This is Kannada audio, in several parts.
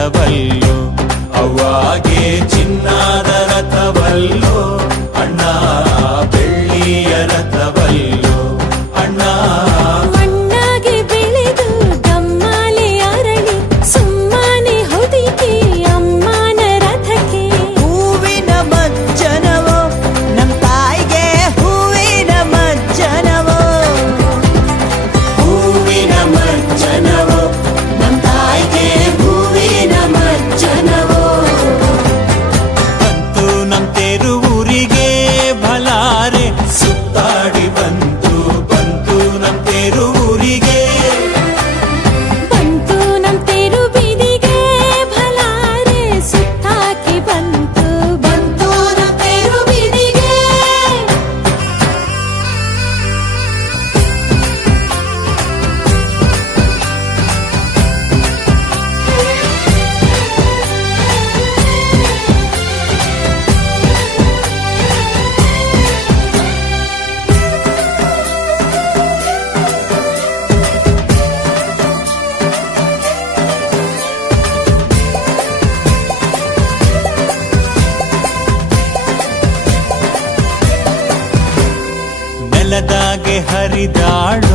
ರಥವಲ್ಲೋ? ಅವಾಗೆ ಚಿನ್ನದ ರಥವಲ್ಲೋ? ಅಣ್ಣ ಬೆಳ್ಳಿಯ ರಥವಲ್ಲೋ ಹರಿದಾಳು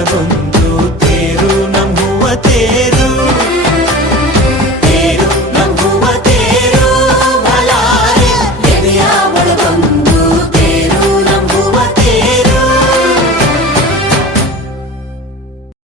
yarım